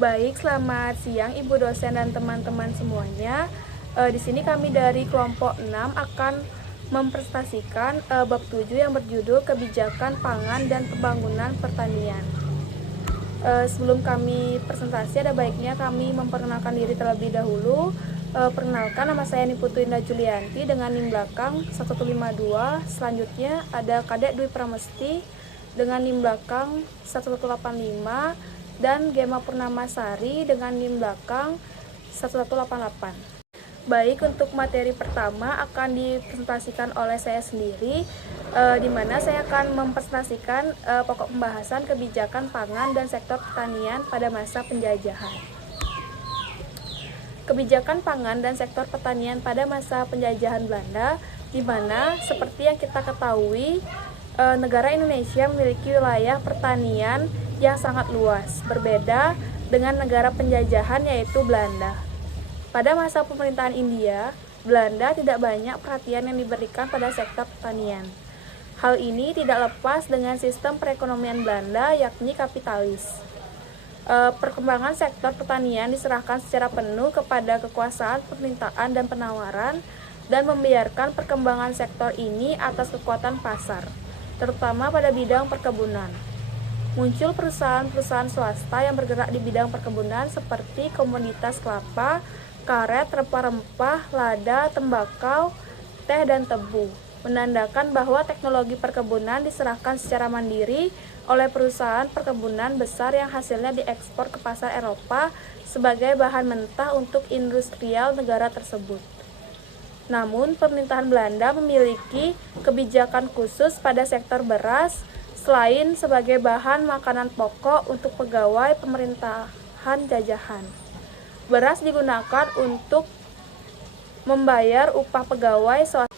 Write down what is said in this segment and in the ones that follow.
Baik, selamat siang Ibu dosen dan teman-teman semuanya. Di sini kami dari kelompok 6 akan mempresentasikan bab 7 yang berjudul Kebijakan Pangan dan Pembangunan Pertanian. Sebelum kami presentasi, ada baiknya kami memperkenalkan diri terlebih dahulu. Perkenalkan, nama saya Niputu Indah Julianti dengan NIM belakang 1152. Selanjutnya ada Kadek Dwi Pramesti dengan NIM belakang 1185 dan Gema Purnamasari dengan NIM belakang 1188. Baik, untuk materi pertama akan dipresentasikan oleh saya sendiri, di mana saya akan mempresentasikan pokok pembahasan kebijakan pangan dan sektor pertanian pada masa penjajahan. Kebijakan pangan dan sektor pertanian pada masa penjajahan Belanda, di mana seperti yang kita ketahui, negara Indonesia memiliki wilayah pertanian yang sangat luas, berbeda dengan negara penjajahan yaitu Belanda. Pada masa pemerintahan India, Belanda tidak banyak perhatian yang diberikan pada sektor pertanian. Hal ini tidak lepas dengan sistem perekonomian Belanda, yakni kapitalis. Perkembangan sektor pertanian diserahkan secara penuh kepada kekuasaan permintaan dan penawaran dan membiarkan perkembangan sektor ini atas kekuatan pasar, terutama pada bidang perkebunan. Muncul perusahaan-perusahaan swasta yang bergerak di bidang perkebunan seperti komoditas kelapa, karet, rempah-rempah, lada, tembakau, teh, dan tebu, menandakan bahwa teknologi perkebunan diserahkan secara mandiri oleh perusahaan perkebunan besar yang hasilnya diekspor ke pasar Eropa sebagai bahan mentah untuk industrial negara tersebut. Namun, pemerintahan Belanda memiliki kebijakan khusus pada sektor beras, selain sebagai bahan makanan pokok untuk pegawai pemerintahan jajahan. Beras digunakan untuk membayar upah pegawai swasta.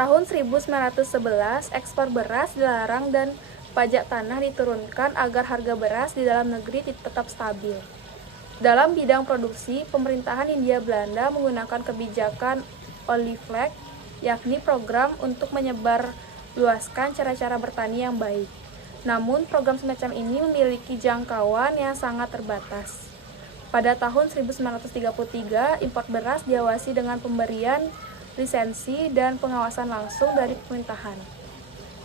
Tahun 1911, ekspor beras dilarang dan pajak tanah diturunkan agar harga beras di dalam negeri tetap stabil. Dalam bidang produksi, pemerintahan Hindia Belanda menggunakan kebijakan olive flag, yakni program untuk menyebarluaskan cara-cara bertani yang baik. Namun, program semacam ini memiliki jangkauan yang sangat terbatas. Pada tahun 1933, impor beras diawasi dengan pemberian lisensi dan pengawasan langsung dari pemerintahan.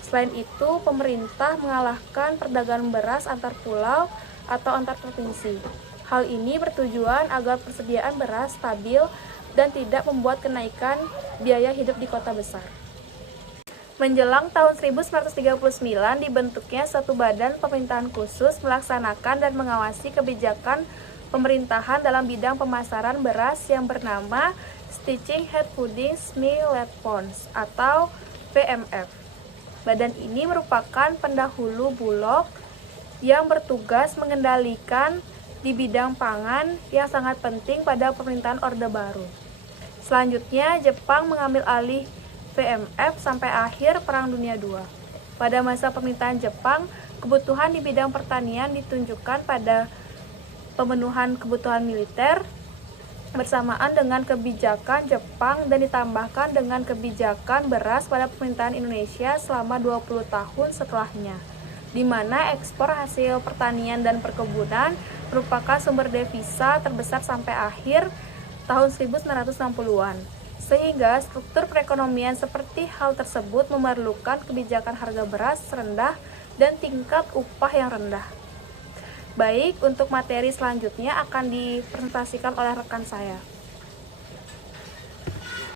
Selain itu, pemerintah mengalahkan perdagangan beras antar pulau atau antar provinsi. Hal ini bertujuan agar persediaan beras stabil dan tidak membuat kenaikan biaya hidup di kota besar. Menjelang tahun 1939, dibentuknya suatu badan pemerintahan khusus melaksanakan dan mengawasi kebijakan pemerintahan dalam bidang pemasaran beras yang bernama Stichting Head Puddings Millet Funds atau PMF. Badan ini merupakan pendahulu Bulog yang bertugas mengendalikan di bidang pangan yang sangat penting pada pemerintahan Orde Baru. Selanjutnya, Jepang mengambil alih PMF sampai akhir Perang Dunia II. Pada masa pemerintahan Jepang, kebutuhan di bidang pertanian ditunjukkan pada pemenuhan kebutuhan militer bersamaan dengan kebijakan Jepang dan ditambahkan dengan kebijakan beras pada pemerintahan Indonesia selama 20 tahun setelahnya, di mana ekspor hasil pertanian dan perkebunan merupakan sumber devisa terbesar sampai akhir tahun 1960-an. Sehingga struktur perekonomian seperti hal tersebut memerlukan kebijakan harga beras rendah dan tingkat upah yang rendah. Baik, untuk materi selanjutnya akan dipresentasikan oleh rekan saya.